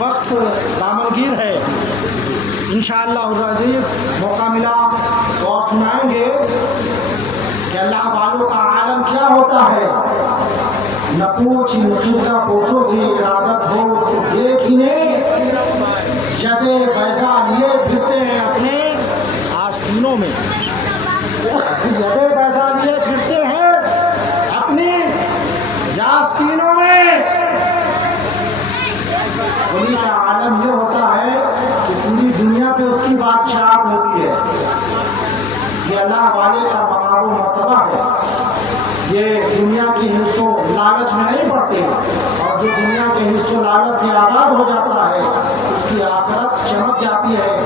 وقت دامنگیر ہے، انشاءاللہ العزیز موقع ملا تو اور سنائیں گے کہ اللہ والوں کا عالم کیا ہوتا ہے۔ نہ پوچھ ان قبلہ پوچھوں سے ارادت ہو دیکھنے، یدے بیضا لیے پھرتے ہیں اپنے آستینوں میں، یدے بیضا لیے پھرتے ہیں اپنی آستینوں میں۔ ولی کا عالم یہ ہوتا ہے کہ پوری دنیا پہ اس کی بادشاہت ہوتی ہے۔ یہ اللہ والے کا مقام و مرتبہ ہے۔ یہ دنیا کی حرص و لالچ میں نہیں پڑتے، اور جو دنیا کے حرص و لالچ سے آزاد ہو جاتا ہے اس کی آخرت چمک جاتی ہے۔